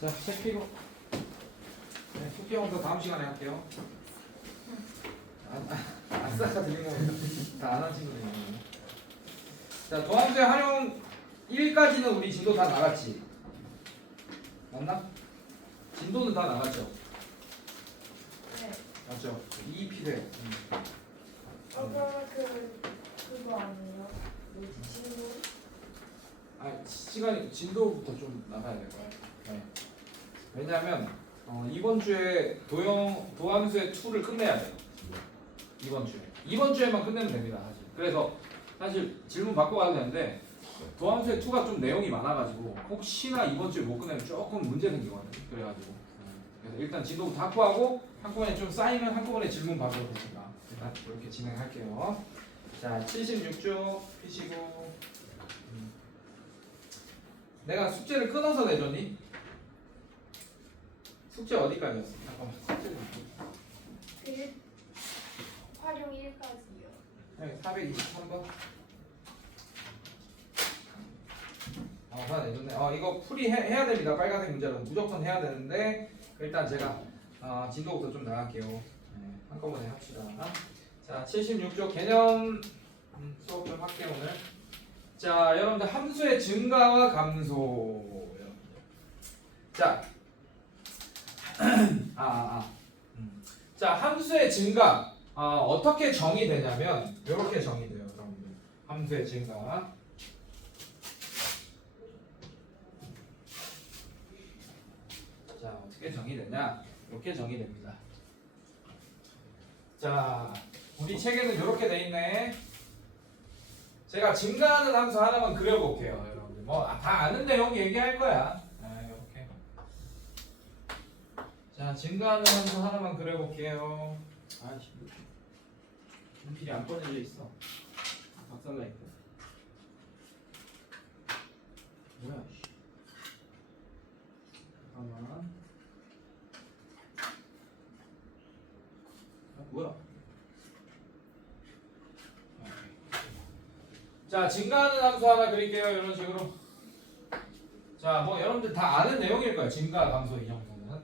자, 책 피고. 네, 숙제부터 다음 시간에 할게요. 아싸가 드린 겁니다. 다 안 한 친구들이에요. 자, 도함수의 활용 1까지는 우리 진도 다 나갔지. 맞나? 진도는 다 나갔죠. 네. 맞죠? 2 필요해요. 그러면 그거 아니에요? 뭐지? 친구? 시간이 진도부터 좀 나가야 될 것 같아요. 네. 왜냐하면 이번 주에 도함수의 2를 끝내야 돼요. 이번 주에만 끝내면 됩니다. 사실. 그래서 사실 질문 받고 가도 되는데 도함수의 2가 좀 내용이 많아가지고 혹시나 이번 주에 못 끝내면 조금 문제 생기거든요. 그래가지고 그래서 일단 진도부터 확보하고 한꺼번에 좀 쌓이면 한꺼번에 질문 받아도 되니까 일단 이렇게 진행할게요. 자, 76쪽 피시고. 내가 숙제를 끊어서 내줬니? 숙제 어디까지였어? 잠깐만, 숙제를 활용 1까지요. 네, 423번. 하나 내줬네. 이거 풀이 해야 됩니다. 빨간색 문제는 무조건 해야 되는데 일단 제가 진도부터 좀 나갈게요. 네, 한꺼번에 합시다. 자, 76쪽 개념 수업 좀 할게요 오늘. 자, 여러분들 함수의 증가와 감소. 자, 자, 함수의 증가 어떻게 정의되냐면 이렇게 정의돼요, 여러분들. 함수의 증가. 자, 어떻게 정의되냐? 이렇게 정의됩니다. 자, 우리 책에는 이렇게 돼 있네. 제가 증가하는 함수 하나만 그려볼게요, 여러분들. 뭐 다 아는 내용 얘기할 거야. 이렇게. 자, 증가하는 함수 하나만 그려볼게요. 아이씨, 연필이 안 꺼내져 있어. 박살나 있고. 뭐야? 잠깐만. 뭐야? 자, 증가하는 함수 하나 그릴게요. 이런 식으로. 자, 뭐 여러분들 다 아는 내용일 거예요. 증가 함수 이 정도는.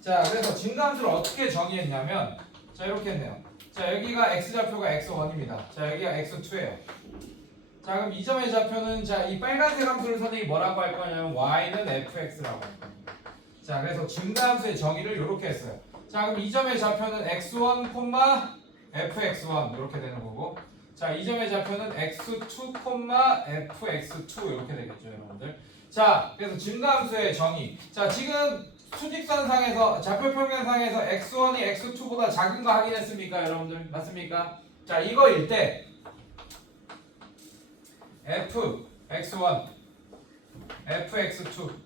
자, 그래서 증가 함수를 어떻게 정의했냐면 자, 이렇게 했네요. 자, 여기가 x좌표가 x1입니다. 자, 여기가 x2예요. 자, 그럼 이 점의 좌표는 자, 이 빨간색 함수를 선생님이 뭐라고 할 거냐면 y는 fx라고 할 겁니다. 자, 그래서 증가 함수의 정의를 이렇게 했어요. 자, 그럼 이 점의 좌표는 x1, fx1 이렇게 되는 거고, 자, 이 점의 좌표는 x2, fx2 이렇게 되겠죠, 여러분들. 자, 그래서 증가함수의 정의. 자, 지금 수직선상에서 좌표평면상에서 x1이 x2보다 작은 거 확인했습니까, 여러분들? 맞습니까? 자, 이거일 때 fx1, fx2.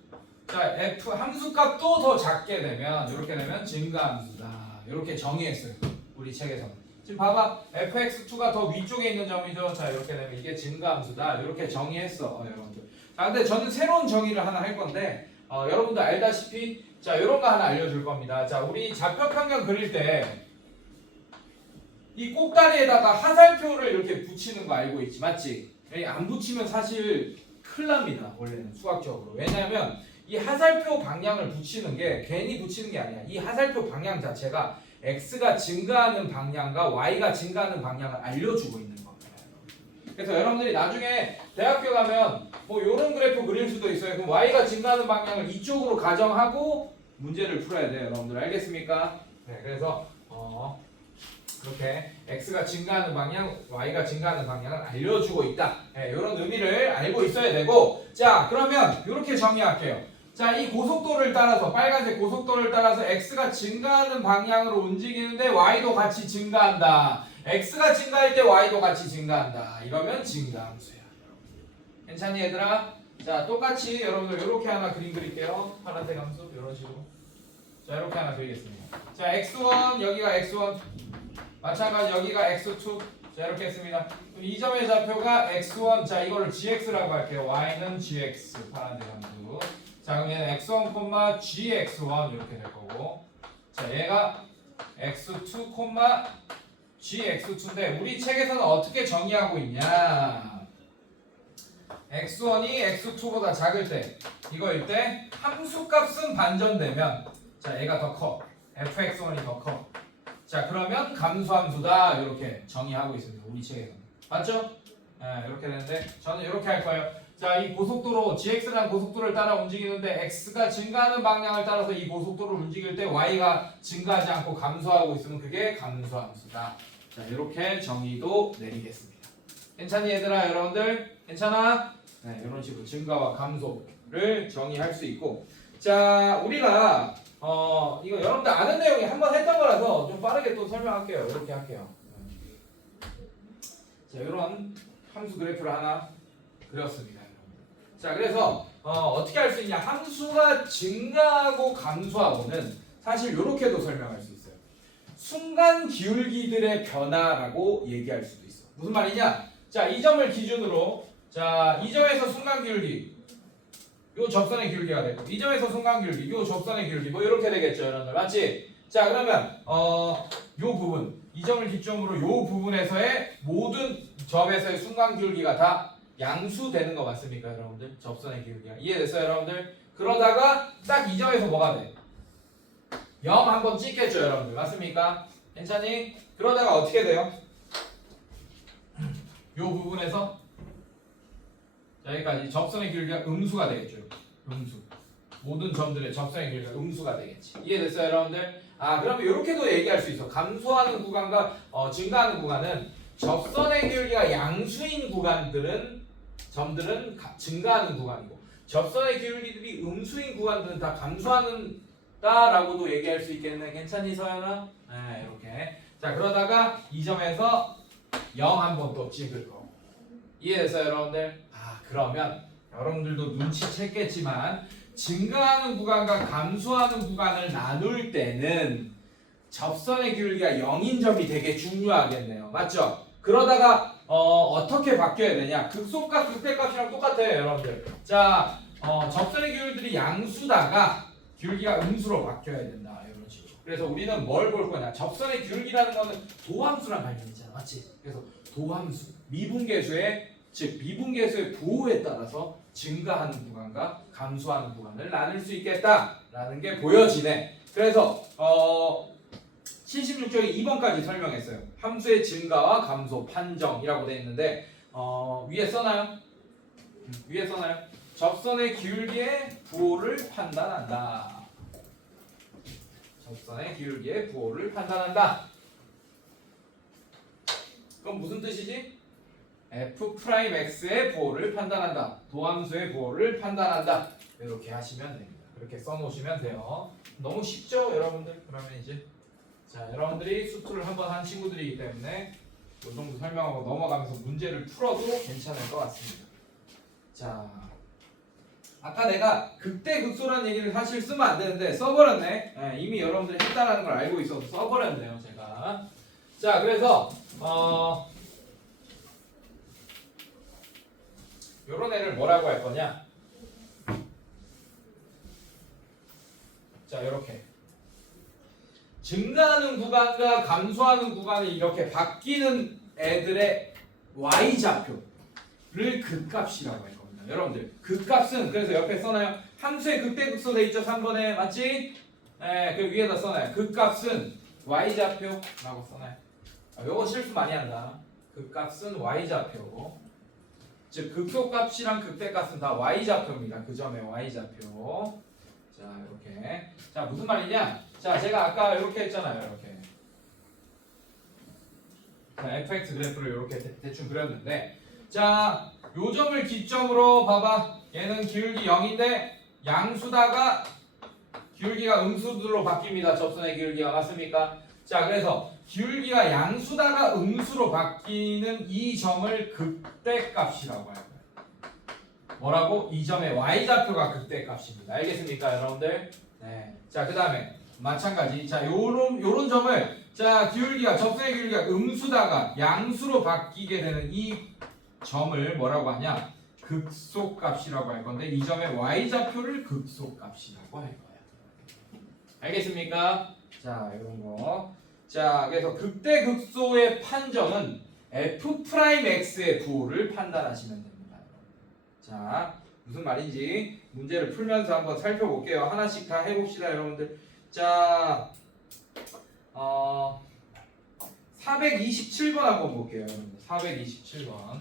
자, f 함수값도 더 작게 되면 이렇게 되면 증가함수다. 이렇게 정의했어요, 우리 책에서는. 지금 봐봐, fx2가 더 위쪽에 있는 점이죠. 자, 이렇게 되면 이게 증가함수다. 이렇게 정의했어, 여러분들. 자, 근데 저는 새로운 정의를 하나 할 건데, 여러분들 알다시피, 자, 이런 거 하나 알려줄 겁니다. 자, 우리 좌표평면 그릴 때, 이 꼭다리에다가 하살표를 이렇게 붙이는 거 알고 있지, 맞지? 안 붙이면 사실 큰일 납니다, 원래는 수학적으로. 왜냐면, 이 하살표 방향을 붙이는 게 괜히 붙이는 게 아니야. 이 하살표 방향 자체가 x가 증가하는 방향과 y가 증가하는 방향을 알려주고 있는 겁니다. 그래서 여러분들이 나중에 대학교 가면 뭐 이런 그래프 그릴 수도 있어요. 그럼 y가 증가하는 방향을 이쪽으로 가정하고 문제를 풀어야 돼요, 여러분들. 알겠습니까? 네, 그래서 그렇게 x가 증가하는 방향, y가 증가하는 방향을 알려주고 있다. 네, 이런 의미를 알고 있어야 되고, 자, 그러면 이렇게 정리할게요. 자, 이 고속도로를 따라서, 빨간색 고속도로를 따라서 x가 증가하는 방향으로 움직이는데 y도 같이 증가한다. x가 증가할 때 y도 같이 증가한다. 이러면 증가함수야. 괜찮니, 얘들아? 자, 똑같이 여러분들 이렇게 하나 그림 그릴게요. 파란색 함수 이런 식으로. 자, 이렇게 하나 그리겠습니다. 자, x1 여기가 x1, 마찬가지 여기가 x2. 자, 이렇게 했습니다. 그럼 이 점의 좌표가 x1. 자, 이거를 gx라고 할게요. y는 gx, 파란색 함수. 자, 그럼 얘는 x1, gx1 이렇게 될 거고, 자, 얘가 x2, gx2인데 우리 책에서는 어떻게 정의하고 있냐? x1이 x2보다 작을 때 이거일 때 함수값은 반전되면 자 얘가 더 커. fx1이 더 커. 자 그러면 감소함수다 이렇게 정의하고 있습니다. 우리 책에서 맞죠? 네, 이렇게 되는데 저는 이렇게 할 거예요. 자 이 고속도로 GX라는 고속도로를 따라 움직이는데 X가 증가하는 방향을 따라서 이 고속도로를 움직일 때 Y가 증가하지 않고 감소하고 있으면 그게 감소함수다. 자 이렇게 정의도 내리겠습니다. 괜찮니 얘들아 여러분들? 괜찮아? 네, 이런 식으로 증가와 감소를 정의할 수 있고 자 우리가 이거 여러분들 아는 내용이 한번 했던 거라서 좀 빠르게 또 설명할게요. 이렇게 할게요. 자 이런 함수 그래프를 하나 그렸습니다. 자 그래서 어떻게 할 수 있냐 함수가 증가하고 감소하고는 사실 이렇게도 설명할 수 있어요. 순간 기울기들의 변화라고 얘기할 수도 있어. 무슨 말이냐? 자 이 점을 기준으로 자 이 점에서 순간 기울기 요 접선의 기울기가 되고 이 점에서 순간 기울기 요 접선의 기울기 뭐 이렇게 되겠죠 여러분들 맞지? 자 그러면 요 부분 이 점을 기점으로 요 부분에서의 모든 점에서의 순간 기울기가 다 양수되는 거 맞습니까 여러분들? 접선의 기울기가 이해됐어요 여러분들? 그러다가 딱 이 점에서 뭐가 돼? 0 한번 찍겠죠 여러분들 맞습니까? 괜찮니? 그러다가 어떻게 돼요? 요 부분에서 자, 여기까지 접선의 기울기가 음수가 되겠죠 음수 모든 점들의 접선의 길이가 음수가 되겠지. 이해됐어요, 여러분들? 아, 그러면 이렇게도 얘기할 수 있어. 감소하는 구간과 증가하는 구간은 접선의 기울기가 양수인 점들은 증가하는 구간이고 접선의 기울기들이 음수인 구간들은 다 감소하는다라고도 얘기할 수 있겠네. 괜찮니, 서연아? 네, 이렇게. 자, 그러다가 이 점에서 0 한번 또 찍을 거. 이해됐어요, 여러분들? 아, 그러면 여러분들도 눈치챘겠지만 증가하는 구간과 감소하는 구간을 나눌 때는 접선의 기울기가 0인 점이 되게 중요하겠네요. 맞죠? 그러다가 어떻게 바뀌어야 되냐? 극소값, 극대값이랑 똑같아요, 여러분들. 자, 접선의 기울기들이 양수다가 기울기가 음수로 바뀌어야 된다. 이런 식으로. 그래서 우리는 뭘 볼 거냐? 접선의 기울기라는 거는 도함수랑 관련있잖아. 맞지? 그래서 도함수, 미분계수의 부호에 따라서 증가하는 구간과 감소하는 구간을 나눌 수 있겠다라는 게 보여지네. 그래서 76쪽에 2번까지 설명했어요. 함수의 증가와 감소 판정이라고 되어 있는데 위에 써나요? 위에 써나요? 접선의 기울기의 부호를 판단한다. 접선의 기울기의 부호를 판단한다. 그럼 무슨 뜻이지? f'x의 부호를 판단한다. 도함수의 부호를 판단한다. 이렇게 하시면 됩니다. 그렇게 써놓으시면 돼요. 너무 쉽죠, 여러분들? 그러면 이제 자, 여러분들이 수투를 한번 한 친구들이기 때문에 이 정도 설명하고 넘어가면서 문제를 풀어도 괜찮을 것 같습니다. 자, 아까 내가 극대극소라는 얘기를 사실 쓰면 안 되는데 써버렸네. 네, 이미 여러분들이 했다는 걸 알고 있어서 써버렸네요, 제가. 자, 그래서 요런 애를 뭐라고 할 거냐? 자, 이렇게 증가하는 구간과 감소하는 구간이 이렇게 바뀌는 애들의 y좌표를 극값이라고 할 겁니다. 여러분들, 극값은 그래서 옆에 써놔요. 함수의 극대극소 돼 있죠? 3번에 맞지? 네, 그 위에다 써놔요. 극값은 y좌표라고 써놔요. 요거 실수 많이 한다. 극값은 y좌표. 즉 극소값이랑 극대값은 다 y좌표입니다. 그 점의 y좌표. 자, 이렇게. 자, 무슨 말이냐? 자, 제가 아까 이렇게 했잖아요. 이렇게. 자, fx 그래프를 이렇게 대충 그렸는데 자, 요 점을 기점으로 봐봐. 얘는 기울기 0인데 양수다가 기울기가 음수들로 바뀝니다. 접선의 기울기가 맞습니까? 자, 그래서 기울기가 양수다가 음수로 바뀌는 이 점을 극대값이라고 할 거예요. 뭐라고? 이 점의 y좌표가 극대값입니다. 알겠습니까, 여러분들? 네. 자, 그 다음에 마찬가지. 자, 요런 점을 자, 접선의 기울기가 음수다가 양수로 바뀌게 되는 이 점을 뭐라고 하냐? 극소값이라고 할 건데 이 점의 y좌표를 극소값이라고 할 거예요. 알겠습니까? 자, 이런 거. 자, 그래서 극대극소의 판정은 f'x의 부호를 판단하시면 됩니다. 자, 무슨 말인지 문제를 풀면서 한번 살펴볼게요. 하나씩 다 해봅시다, 여러분들. 자, 427번 한번 볼게요, 여러분들. 427번.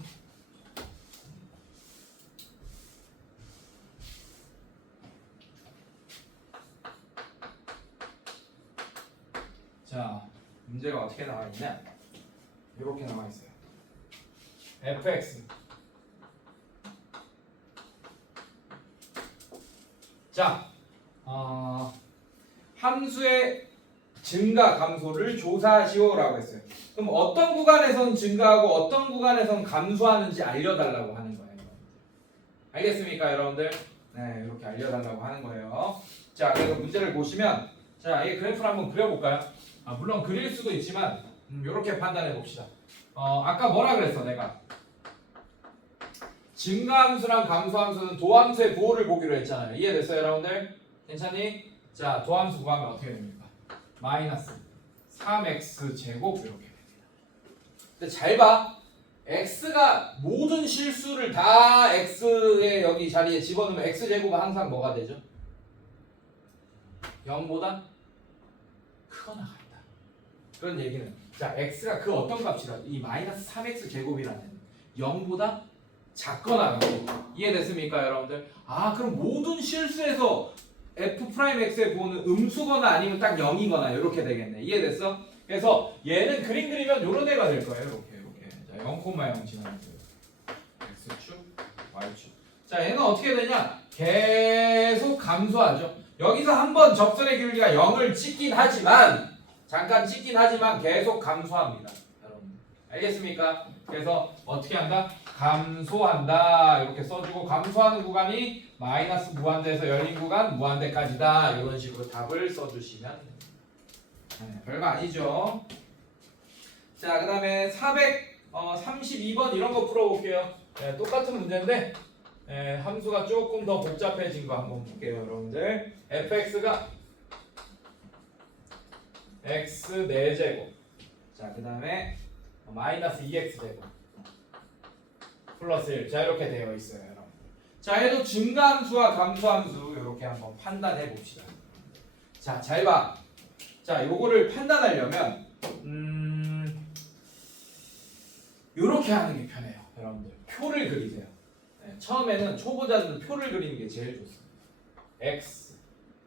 자, 문제가 어떻게 나와 있냐? 이렇게 나와 있어요. fx. 자, 함수의 증가 감소를 조사하시오라고 했어요. 그럼 어떤 구간에선 증가하고 어떤 구간에선 감소하는지 알려달라고 하는 거예요. 알겠습니까, 여러분들? 네, 이렇게 알려달라고 하는 거예요. 자, 그래서 문제를 보시면, 자, 이 그래프를 한번 그려볼까요? 물론 그릴 수도 있지만, 이렇게 판단해 봅시다. 아까 뭐라 그랬어, 내가? 증가함수랑 감소함수는 도함수의 부호를 보기로 했잖아요. 이해됐어요, 여러분들? 괜찮니? 자, 도함수 구하면 어떻게 됩니까? 마이너스 3x 제곱 이렇게 됩니다. 근데 잘 봐. x가 모든 실수를 다 x의 여기 자리에 집어넣으면 x 제곱은 항상 뭐가 되죠? 0보다 크거나 같다. 그런 얘기는, 자, x가 그 어떤 값이라, 이 마이너스 3x 제곱이라는 0보다 작거나 같고. 이해됐습니까, 여러분들? 그럼 모든 실수에서 f'x의 부호는 음수거나 아니면 딱 0이거나 이렇게 되겠네. 이해됐어? 그래서 얘는 그림 그리면 요런 애가 될 거예요. 이렇게. 자, 0,0 지나는 x축, y축. 자, 얘는 어떻게 되냐? 계속 감소하죠. 여기서 한번 접선의 길이가 0을 찍긴 하지만, 잠깐 찍긴 하지만 계속 감소합니다. 여러분, 알겠습니까? 그래서 어떻게 한다? 감소한다. 이렇게 써주고, 감소하는 구간이 마이너스 무한대에서 열린 구간 무한대까지다. 이런 식으로 답을 써주시면 됩니다. 네, 별거 아니죠. 자, 그 다음에 432번 이런 거 풀어볼게요. 네, 똑같은 문제인데 함수가 조금 더 복잡해진 거 한번 볼게요, 여러분들. fx가 x 4제곱, 자, 그 다음에 마이너스 2x제곱 플러스 1. 자, 이렇게 되어 있어요, 여러분. 자, 얘도 증가함수와 감소함수 이렇게 한번 판단해 봅시다. 자, 잘 봐. 자, 요거를 판단하려면 요렇게 하는 게 편해요, 여러분들. 표를 그리세요. 네, 처음에는 초보자들은 표를 그리는 게 제일 좋습니다. x,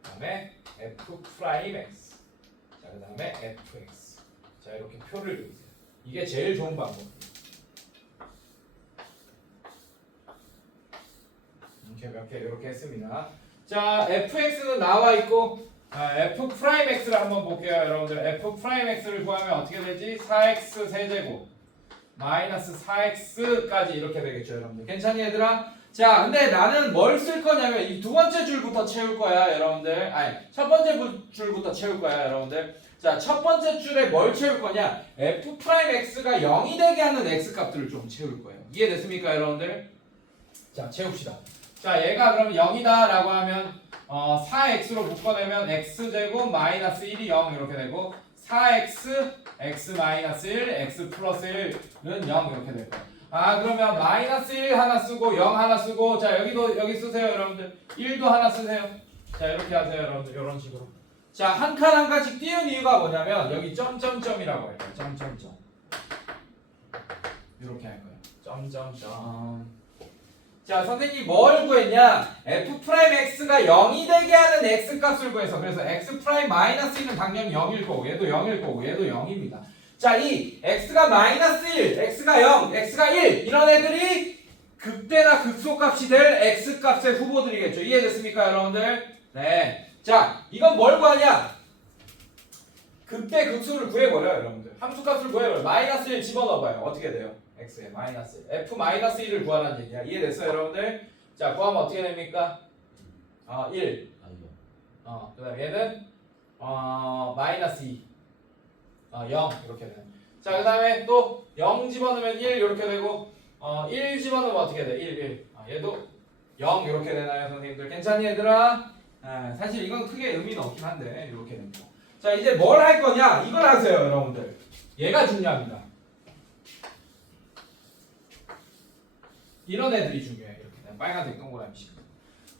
그 다음에 f'x, 자, 그 다음에 fx. 자, 이렇게 표를 그리세요. 이게 제일 좋은 방법입니다. 이렇게 몇 개 이렇게 했습니다. 자, fx는 나와 있고, f'x를 한번 볼게요, 여러분들. f'x를 구하면 어떻게 되지? 4x 세제곱 마이너스 4x까지 이렇게 되겠죠, 여러분들. 괜찮니, 얘들아? 자, 근데 나는 뭘 쓸 거냐면 이 두 번째 줄부터 채울 거야, 여러분들. 첫 번째 줄부터 채울 거야, 여러분들. 자, 첫 번째 줄에 뭘 채울 거냐? f'x가 0이 되게 하는 x 값들을 좀 채울 거예요. 이해됐습니까, 여러분들? 자, 채웁시다. 자, 얘가 그럼 0이다 라고 하면 4x로 묶어내면 x제곱 마이너스 1이 0 이렇게 되고, 4x x 마이너스 1 x 플러스 1은 0 이렇게 될 거예요. 그러면 마이너스 1 하나 쓰고 0 하나 쓰고, 자, 여기 쓰세요, 여러분들. 1도 하나 쓰세요. 자, 이렇게 하세요, 여러분들. 이런 식으로. 자, 한 칸 한 칸씩 띄운 이유가 뭐냐면 여기 점점점이라고 할 거예요. 점점점. 이렇게 할 거예요. 점점점. 자, 선생님이 뭘 구했냐? f'x가 0이 되게 하는 x값을 구해서, 그래서 x'-1은 당연히 0일 거고, 얘도 0일 거고, 얘도 0입니다. 자, 이 x가 마이너스 1, x가 0, x가 1 이런 애들이 극대나 극소값이 될 x값의 후보들이겠죠. 이해됐습니까, 여러분들? 네. 자, 이건 뭘 구하냐? 극대 극소를 구해버려요, 여러분들. 함수값을 구해버려요. 마이너스 1 집어넣어봐요. 어떻게 돼요? x에 마이너스 1. f-1을 구하라는 얘기야. 이해됐어요, 여러분들? 자, 구하면 어떻게 됩니까? 1. 그 다음 얘는 마이너스 2. 0 이렇게 돼요. 자, 그 다음에 또 0 집어넣으면 1 이렇게 되고, 1 집어넣으면 어떻게 돼? 1. 얘도 0 이렇게 되나요, 선생님들? 괜찮니, 얘들아? 사실 이건 크게 의미는 없긴 한데 이렇게 됩니다. 자, 이제 뭘 할 거냐? 이걸 하세요, 여러분들. 얘가 중요합니다. 이런 애들이 중요해요. 이렇게 빨간색 동그라미 친 거.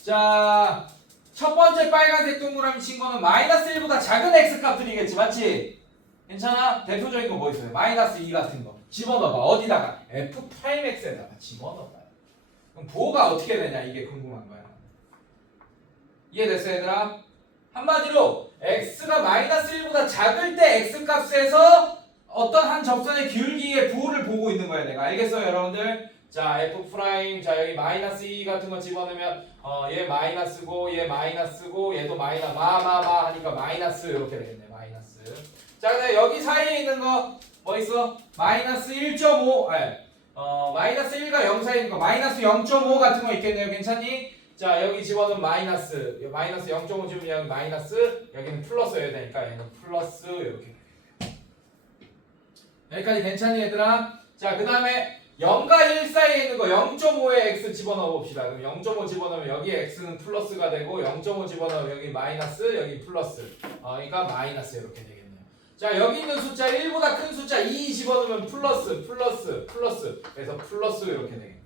자, 첫 번째 빨간색 동그라미 친 거는 마이너스 1보다 작은 x 값들이겠지, 맞지? 괜찮아? 대표적인 거 뭐 있어요? 마이너스 2 같은 거 집어넣어봐. 어디다가? F'X에다가 집어넣어봐요. 그럼 부호가 어떻게 되냐, 이게 궁금한 거야. 이해됐어, 얘들아? 한마디로 x가 마이너스 1보다 작을 때 x 값에서 어떤 한 접선의 기울기의 부호를 보고 있는 거야, 내가. 알겠어요, 여러분들? 자, F 프라임, 자 여기 마이너스 2 같은 거 집어넣으면 얘 마이너스고 얘 마이너스고 얘도 마마 하니까 마이너스 이렇게 되겠네, 마이너스. 자, 근데 여기 사이에 있는 거 뭐 있어? 마이너스 1.5, 마이너스 1과 0 사이에 있는 거 마이너스 0.5 같은 거 있겠네요, 괜찮니? 자, 여기 집어넣으면 마이너스 0.5 집으면 여기 마이너스, 여기는 플러스여야 되니까 얘는 플러스 이렇게. 여기까지 괜찮니, 얘들아? 자, 그 다음에 0과 1 사이에 있는 거 0.5에 x 집어넣어 봅시다. 그럼 0.5 집어넣으면 여기 x는 플러스가 되고 0.5 집어넣으면 여기 마이너스, 여기 플러스. 그러니까 마이너스 이렇게 되겠네요. 자, 여기 있는 숫자 1보다 큰 숫자 2 집어넣으면 플러스. 그래서 플러스 이렇게 되겠네요.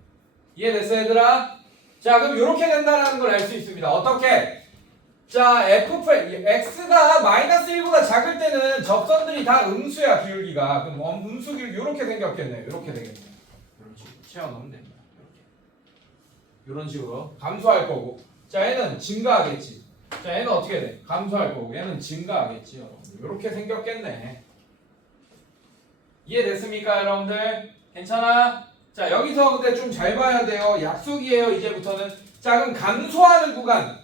이해됐어, 얘들아? 자, 그럼 이렇게 된다는 걸 알 수 있습니다. 어떻게? 자, x가 마이너스 1보다 작을 때는 접선들이 다 음수야, 기울기가. 그럼 음수 기울기 이렇게 생겼겠네요. 이렇게 되겠네요. 이런 식으로 채워넣으면 됩니다. 이렇게. 이런 식으로 감소할 거고. 자, 얘는 증가하겠지. 자, 얘는 어떻게 돼? 감소할 거고. 얘는 증가하겠지, 여러분들. 이렇게 생겼겠네. 이해됐습니까, 여러분들? 괜찮아? 자, 여기서 근데 좀 잘 봐야 돼요. 약속이에요, 이제부터는. 자, 그럼 감소하는 구간.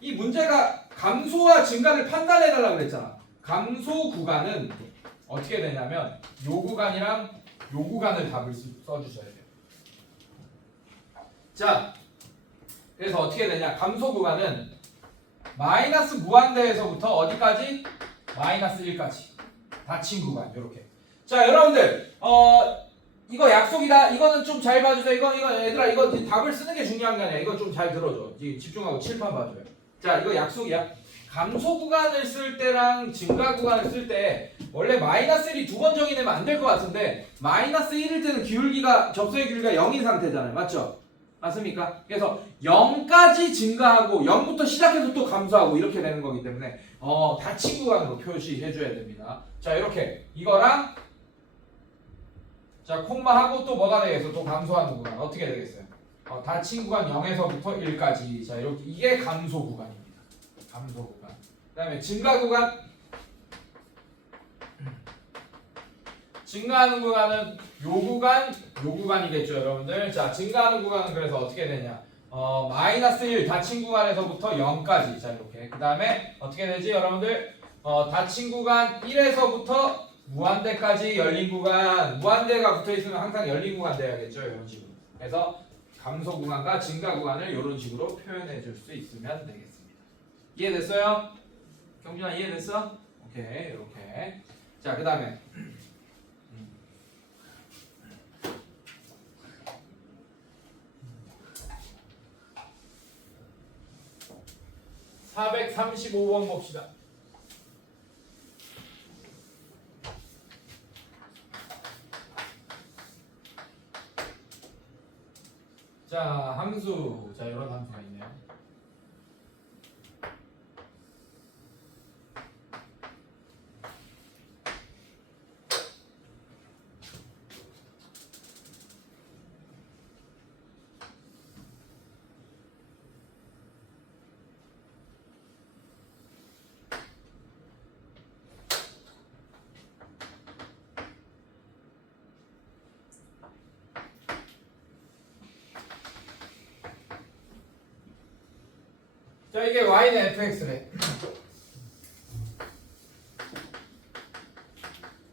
이 문제가 감소와 증가를 판단해달라고 그랬잖아. 감소 구간은 어떻게 되냐면 요 구간이랑 요 구간을 답을 써주셔야 돼요. 자, 그래서 어떻게 되냐. 감소 구간은 마이너스 무한대에서부터 어디까지? 마이너스 1까지 닫힌 구간. 요렇게. 자, 여러분들 이거 약속이다. 이거는 좀 잘 봐주세요. 이거 얘들아, 이거 답을 쓰는 게 중요한 게 아니야. 이거 좀 잘 들어줘. 집중하고 칠판 봐줘요. 자, 이거 약속이야. 감소 구간을 쓸 때랑 증가 구간을 쓸 때 원래 마이너스 1이 두 번 정의되면 안 될 것 같은데 마이너스 1일 때는 기울기가 접선의 기울기가 0인 상태잖아요. 맞죠? 맞습니까? 그래서 0까지 증가하고 0부터 시작해서 또 감소하고 이렇게 되는 거기 때문에 닫힌 구간으로 표시해 줘야 됩니다. 자, 이렇게 이거랑 자, 콤마하고 또 뭐가 되겠어? 또 감소하는 구간 어떻게 되겠어요? 닫힌 구간 0에서부터 1까지. 자, 이렇게 이게 감소 구간입니다. 감소 구간. 그다음에 증가 구간. 증가하는 구간은 요 구간이겠죠, 여러분들. 자, 증가하는 구간은 그래서 어떻게 되냐? 마이너스 1 닫힌 구간에서부터 0까지. 자, 이렇게. 그다음에 어떻게 되지, 여러분들? 닫힌 구간 1에서부터 무한대까지 열린 구간. 무한대가 붙어 있으면 항상 열린 구간 돼야겠죠, 이런 식으로. 그래서 감소 구간과 증가 구간을 이런 식으로 표현해 줄 수 있으면 되겠습니다. 이해됐어요? 경준아, 이해됐어? 오케이, 이렇게. 자, 그 다음에 435번 봅시다. 자, 함수. 자, 이런 함수가 있네요. 자, 이게 y는 fx래.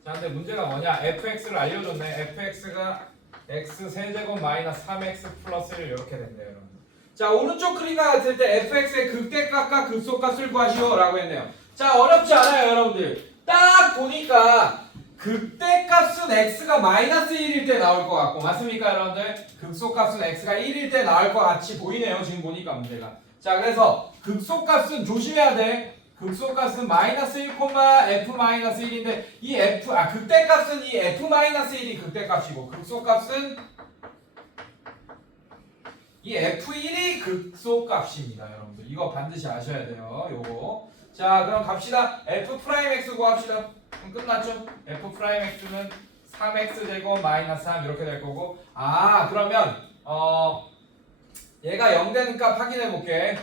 자, 근데 문제가 뭐냐? fx를 알려줬네. fx가 x 세제곱 마이너스 3x 플러스 1 이렇게 된대요, 여러분. 자, 오른쪽 그림과 같을 때 fx의 극대값과 극소값을 구하시오 라고 했네요. 자, 어렵지 않아요, 여러분들. 딱 보니까 극대값은 x가 마이너스 1일 때 나올 것 같고, 맞습니까, 여러분들? 극소값은 x가 1일 때 나올 것 같이 보이네요, 지금 보니까 문제가. 자, 그래서 극소값은 조심해야 돼. 극소값은 마이너스 1, f 마이너스 1인데 이 극대값은 이 f 마이너스 1이 극대값이고 극소값은 이 F1이 극소값입니다, 여러분들. 이거 반드시 아셔야 돼요. 요거. 자, 그럼 갑시다. F'X 구합시다. 그럼 끝났죠? F'X는 3X제곱 마이너스 3 이렇게 될 거고. 아, 그러면 얘가 0 되는 값 확인해 볼게.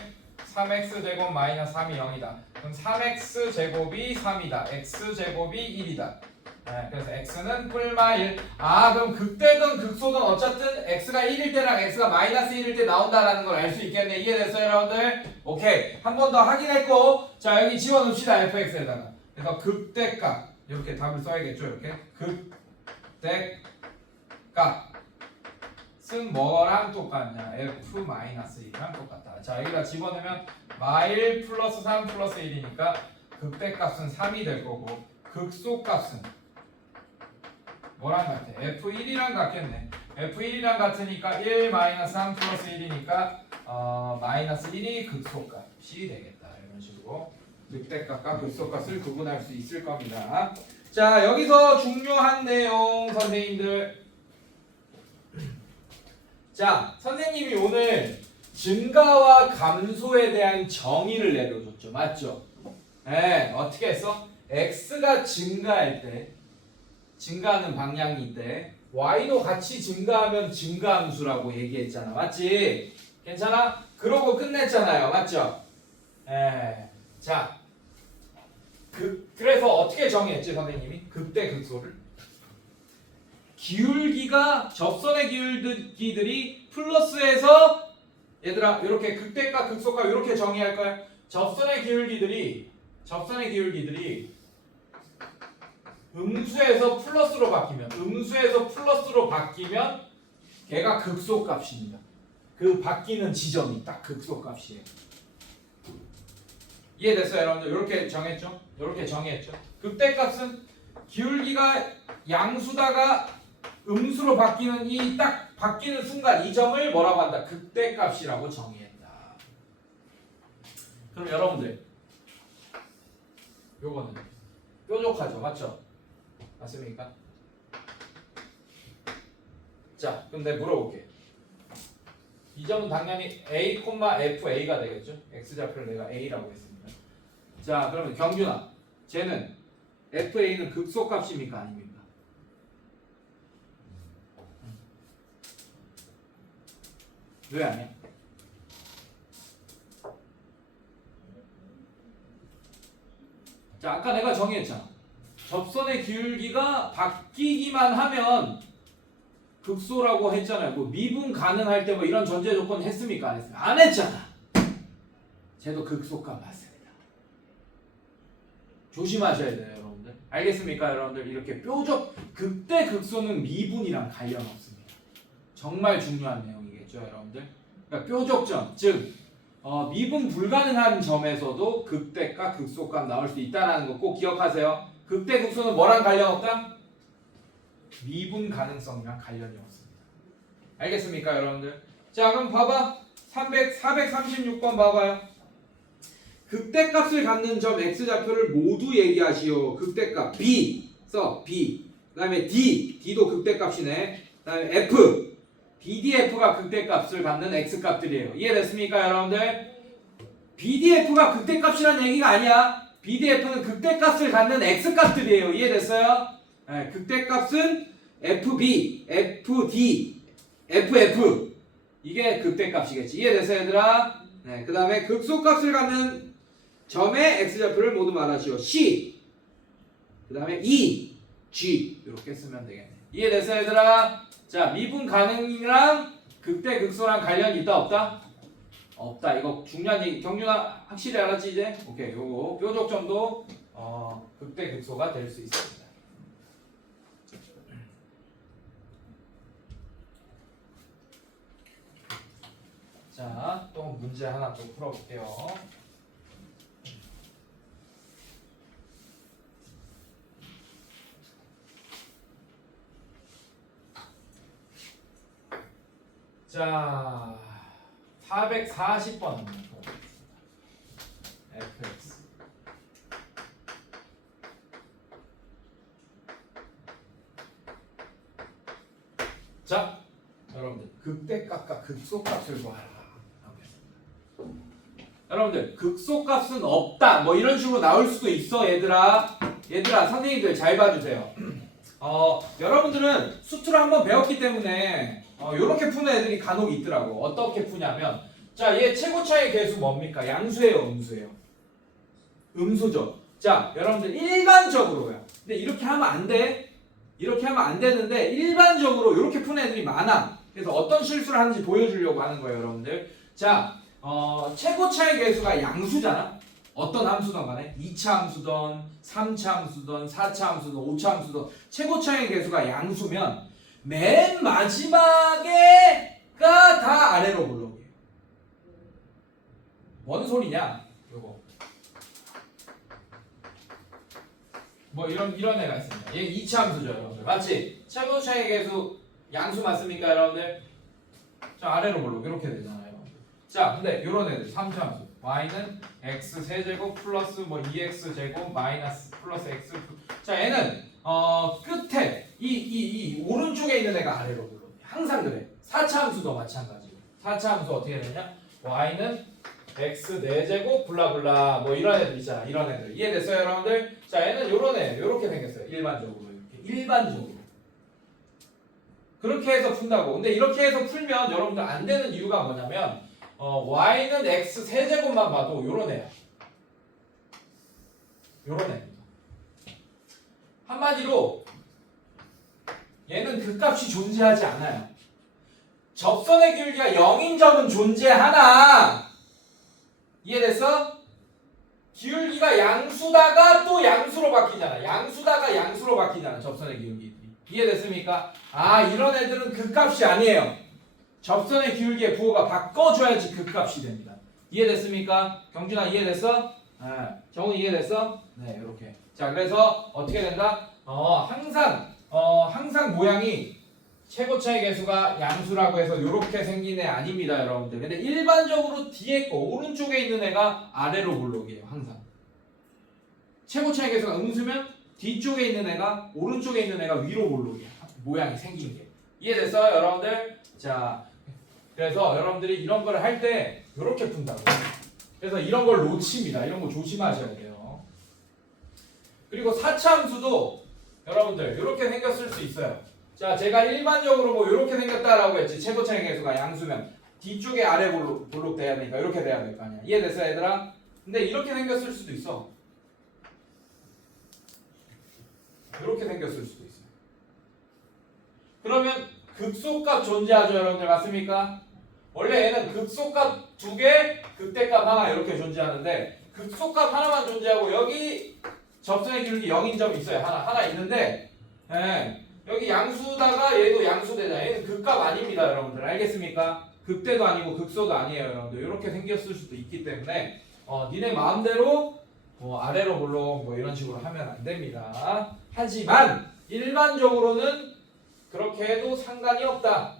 3X제곱 마이너스 3이 0이다. 그럼 3X제곱이 3이다. X제곱이 1이다. 네, 그래서 x는 뿔마 1. 아, 그럼 극대든 극소든 어쨌든 x가 1일 때랑 x가 마이너스 1일 때 나온다라는 걸 알 수 있겠네. 이해됐어요, 여러분들? 오케이. 한 번 더 확인했고, 자, 여기 집어넣읍시다, fx에다가. 그래서 극대값. 이렇게 답을 써야겠죠, 이렇게. 극대값은 뭐랑 똑같냐? f-1이랑 똑같다. 자, 여기다 집어넣으면 마1 플러스 3 플러스 1이니까 극대값은 3이 될 거고, 극소값은 뭐랑 같아? F1이랑 같겠네. F1이랑 같으니까 1 마이너스 3 플러스 1이니까 마이너스 1이 극소값이 되겠다. 이런 식으로 극대값과 극소값을 구분할 수 있을 겁니다. 자, 여기서 중요한 내용 선생님들. 자, 선생님이 오늘 증가와 감소에 대한 정의를 내려줬죠. 맞죠? 네, 어떻게 했어? x가 증가할 때 증가하는 방향인데 y도 같이 증가하면 증가함수라고 얘기했잖아. 맞지? 괜찮아? 그러고 끝냈잖아요. 맞죠? 자, 그래서 어떻게 정의했지 선생님이? 극대 극소를 기울기가 접선의 기울기들이 플러스에서 얘들아 이렇게 극대값 극소값 이렇게 정의할 거야. 접선의 기울기들이 음수에서 플러스로 바뀌면 걔가 극소값입니다. 그 바뀌는 지점이 딱 극소값이에요. 이해됐어요, 여러분들? 이렇게 정했죠? 이렇게 정의했죠? 극대값은 기울기가 양수다가 음수로 바뀌는 이 딱 바뀌는 순간 이 점을 뭐라고 한다? 극대값이라고 정의했다. 그럼 여러분들 요거는 뾰족하죠, 맞죠? 맞습니까? 자, 그럼 내가 물어볼게. 이 점은 당연히 a, fa가 되겠죠? x좌표를 내가 a라고 했습니다. 자, 그러면 경준아, 쟤는 fa는 극소값입니까? 아닙니까? 왜 아니야? 자, 아까 내가 정의했잖아. 접선의 기울기가 바뀌기만 하면 극소라고 했잖아요. 뭐 미분 가능할 때 뭐 이런 전제 조건 했습니까? 안 했습니까? 안 했잖아. 쟤도 극소값 맞습니다. 조심하셔야 돼요, 여러분들. 알겠습니까, 여러분들? 이렇게 뾰족 극대 극소는 미분이랑 관련 없습니다. 정말 중요한 내용이겠죠, 여러분들. 그러니까 뾰족점, 즉 미분 불가능한 점에서도 극대값, 극소값 나올 수 있다는 거 꼭 기억하세요. 극대 극소는 뭐랑 관련 없다? 미분 가능성이랑 관련이 없습니다. 알겠습니까, 여러분들? 자, 그럼 봐봐. 436번 봐봐요. 극대값을 갖는 점 x좌표를 모두 얘기하시오. 극대값 b 써 b. 그다음에 d도 극대값이네. 그다음에 f BDF가 극대값을 갖는 x값들이에요. 이해됐습니까, 여러분들? BDF가 극대값이라는 얘기가 아니야. BDF는 극대값을 갖는 x값들이에요. 이해됐어요? 네, 극대값은 FB, FD, FF 이게 극대값이겠지. 이해됐어요, 얘들아? 네, 그 다음에 극소값을 갖는 점의 x좌표를 모두 말하시오. C 그 다음에 E, G 이렇게 쓰면 되겠네. 이해됐어요, 얘들아? 자, 미분 가능이랑 극대 극소랑 관련이 있다 없다? 없다. 이거 중요한 얘기. 경준아 확실히 알았지 이제? 오케이. 요거 뾰족점도 극대 극소가 될 수 있습니다. 자, 또 문제 하나 또 풀어볼게요. 자, 440번 fx. 자, 여러분들 극대값과 극소값을 구하라. 여러분들 극소값은 없다. 뭐 이런 식으로 나올 수도 있어, 얘들아. 얘들아, 선생님들 잘 봐주세요. 여러분들은 수투를 한번 배웠기 때문에 이렇게 푸는 애들이 간혹 있더라고. 어떻게 푸냐면, 자, 얘 최고차의 개수 뭡니까? 양수예요, 음수예요? 음수죠. 자, 여러분들 일반적으로요. 근데 이렇게 하면 안 돼. 이렇게 하면 안 되는데 일반적으로 이렇게 푸는 애들이 많아. 그래서 어떤 실수를 하는지 보여주려고 하는 거예요, 여러분들. 자, 최고차의 개수가 양수잖아. 어떤 함수든 간에 2차 함수든 3차 함수든 4차 함수든 5차 함수든 최고차의 개수가 양수면 맨 마지막에가 다 아래로 블록이에요. 뭔 소리냐? 요거. 뭐 이런 애가 있습니다. 얘 2차 함수죠, 여러분들. 맞지? 최고차의 개수 양수 맞습니까, 여러분들? 자, 아래로 블록 이렇게 되잖아요. 자, 근데 요런 애들 3차 함수. y는 x 세제곱 플러스 뭐 2x 제곱 마이너스 플러스 x. 자, 얘는 끝에 이 오른쪽에 있는 애가 아래로 블록. 항상 그래. 4차 함수도 마찬가지고. 4차 함수 어떻게 되냐? y는 x 4제곱 블라블라 뭐 이런 애들 있잖아. 이런 애들. 이해됐어요, 여러분들? 자, 얘는 요런 애. 요렇게 생겼어요. 일반적으로 이렇게. 일반적으로. 그렇게 해서 푼다고. 근데 이렇게 해서 풀면 여러분들 안 되는 이유가 뭐냐면 y는 x 세제곱만 봐도 요런 애야. 요런 애입니다. 한마디로 얘는 그 값이 존재하지 않아요. 접선의 기울기가 0인 점은 존재하나 이해됐어? 기울기가 양수다가 또 양수로 바뀌잖아. 양수다가 양수로 바뀌잖아. 접선의 기울기들이. 이해됐습니까? 아, 이런 애들은 그 값이 아니에요. 접선의 기울기의 부호가 바꿔줘야지 그 값이 됩니다. 이해됐습니까? 경준아 이해됐어? 네. 정훈 이해됐어? 네, 이렇게. 자, 그래서 어떻게 된다? 항상 모양이 최고차의 개수가 양수라고 해서 이렇게 생긴 애 아닙니다, 여러분들. 근데 일반적으로 뒤에 거 오른쪽에 있는 애가 아래로 블록이에요, 항상. 최고차의 개수가 음수면 뒤쪽에 있는 애가 오른쪽에 있는 애가 위로 블록이야. 모양이 생긴 게. 이해됐어요, 여러분들? 자, 그래서 여러분들이 이런 걸 할 때 이렇게 푼다고. 그래서 이런 걸 놓칩니다. 이런 거 조심하셔야 돼요. 그리고 4차 함수도 여러분들 이렇게 생겼을 수 있어요. 자, 제가 일반적으로 뭐 이렇게 생겼다라고 했지. 최고차의 개수가 양수면 뒤쪽에 아래 블록 돼야 되니까 이렇게 돼야 될 거 아니야. 이해됐어요, 얘들아? 근데 이렇게 생겼을 수도 있어. 이렇게 생겼을 수도 있어요. 그러면 극소값 존재하죠, 여러분들. 맞습니까? 원래 얘는 극소값 2개, 극대값 하나 이렇게 존재하는데 극소값 하나만 존재하고 여기 접선의 기울기 0인 점이 있어요. 하나 있는데 여기 양수다가 얘도 양수되잖아. 얘는 극값 아닙니다, 여러분들. 알겠습니까? 극대도 아니고 극소도 아니에요, 여러분들. 이렇게 생겼을 수도 있기 때문에 니네 마음대로 아래로 블록 뭐 이런 식으로 하면 안 됩니다. 하지만 일반적으로는 그렇게 해도 상관이 없다.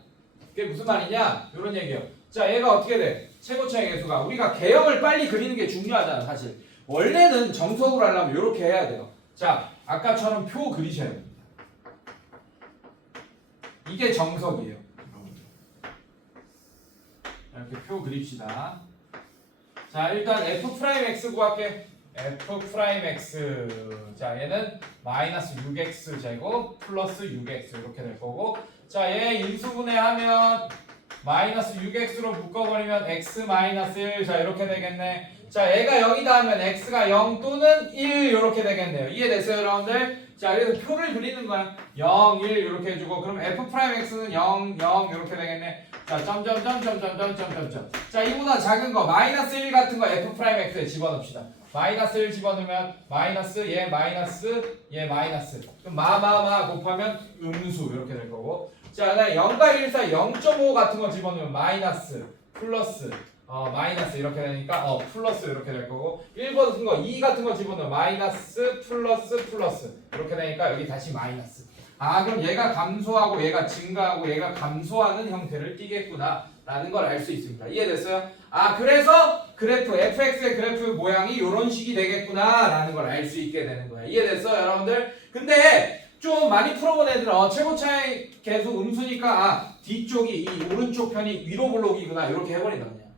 그게 무슨 말이냐? 이런 얘기예요. 자, 얘가 어떻게 돼? 최고차의 개수가 우리가 개형을 빨리 그리는 게 중요하잖아, 사실. 원래는 정석으로 하려면 이렇게 해야 돼요. 자, 아까처럼 표 그리셔야 됩니다. 이게 정석이에요. 이렇게 표 그립시다. 자, 일단 f'(x) 구할게. f'(x). 자, 얘는 마이너스 6x 제곱 플러스 6x 이렇게 될 거고, 자, 얘 인수분해하면 마이너스 6x로 묶어버리면 x 마이너스 1. 자, 이렇게 되겠네. 자, 얘가 0이다 하면 x가 0 또는 1 이렇게 되겠네요. 이해됐어요, 여러분들? 자, 그래서 표를 그리는 거야. 0, 1 이렇게 해주고, 그럼 f'x는 0, 0 이렇게 되겠네. 자, 점점점점점점점점. 자, 이보다 작은 거 마이너스 1 같은 거 f'x에 집어넣읍시다. 마이너스 1 집어넣으면 마이너스 얘 마이너스 얘 마이너스. 그럼 마마마 곱하면 음수 이렇게 될 거고. 자, 그다음에 0과 1 사이 0.5 같은 거 집어넣으면 마이너스 플러스 마이너스 이렇게 되니까 플러스 이렇게 될 거고, 1 같은 거 2 같은 거 집어넣으면 마이너스 플러스 플러스 이렇게 되니까 여기 다시 마이너스. 아, 그럼 얘가 감소하고 얘가 증가하고 얘가 감소하는 형태를 띠겠구나 라는 걸 알 수 있습니다. 이해됐어요? 아, 그래서 그래프 fx의 그래프 모양이 이런 식이 되겠구나 라는 걸 알 수 있게 되는 거야. 이해됐어요, 여러분들? 근데 좀 많이 풀어본 애들은 최고차이 계속 음수니까 뒤쪽이 이 오른쪽 편이 위로 블록이구나 이렇게 해버린다 그냥.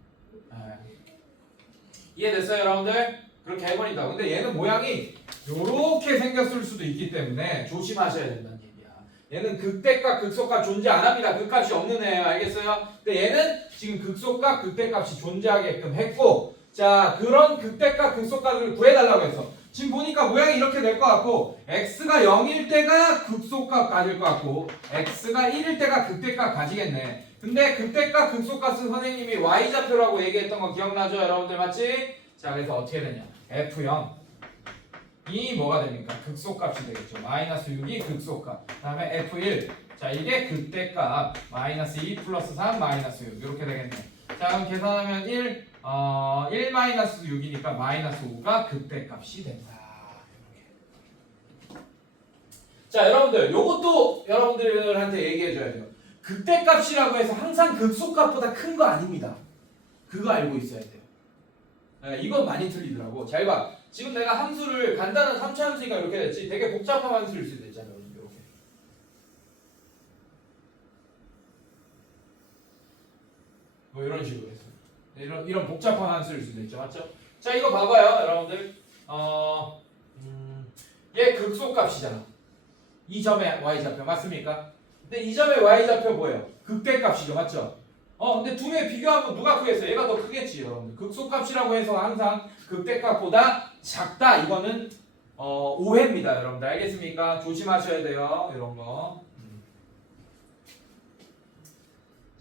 이해됐어요 여러분들? 그렇게 해버린다. 근데 얘는 모양이 요렇게 생겼을 수도 있기 때문에 조심하셔야 된다는 얘기야. 얘는 극대값 극소값 존재 안 합니다. 그 값이 없는 애예요. 알겠어요? 근데 얘는 지금 극소값 극대값이 존재하게끔 했고, 자 그런 극대값 극소값을 구해달라고 했어. 지금 보니까 모양이 이렇게 될 것 같고 x가 0일 때가 극소값 가질 것 같고 x가 1일 때가 극대값 가지겠네. 근데 극대값 극소값은 선생님이 y좌표라고 얘기했던 거 기억나죠? 여러분들 맞지? 자 그래서 어떻게 되냐 F0이 뭐가 됩니까? 극소값이 되겠죠. 마이너스 6이 극소값. 그 다음에 F1 자 이게 극대값 마이너스 2 플러스 3 마이너스 6 이렇게 되겠네. 자 그럼 계산하면 1 마이너스 6이니까 마이너스 5가 극대값이 된다. 이렇게. 자 여러분들 요것도 여러분들한테 얘기해줘야 돼요. 극대값이라고 해서 항상 극소값보다 큰 거 아닙니다. 그거 알고 있어야 돼요. 네, 이건 많이 틀리더라고. 잘 봐. 지금 내가 함수를 간단한 3차 함수니까 이렇게 됐지. 되게 복잡한 함수일 수도 있잖아요. 이렇게. 뭐 이런 식으로 해서. 이런 복잡한 함수일 수도 있죠. 맞죠? 자 이거 봐봐요 여러분들. 얘 극소값이잖아. 이 점의 y좌표 맞습니까? 근데 이 점의 y좌표 뭐예요? 극대값이죠. 맞죠? 근데 두 개 비교하면 누가 크겠어요? 얘가 더 크겠지 여러분들. 극소값이라고 해서 항상 극대값보다 작다. 이거는 오해입니다 여러분들. 알겠습니까? 조심하셔야 돼요. 이런 거.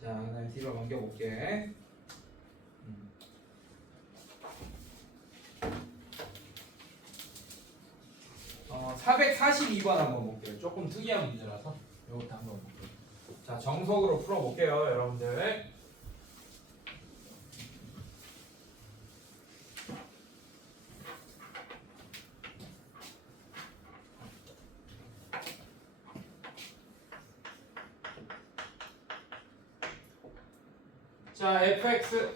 자 그다음에 뒤로 넘겨볼게. 442번 한번 볼게요. 조금 특이한 문제라서 이것도 한번 볼게요. 자 정석으로 풀어볼게요 여러분들. 자 fx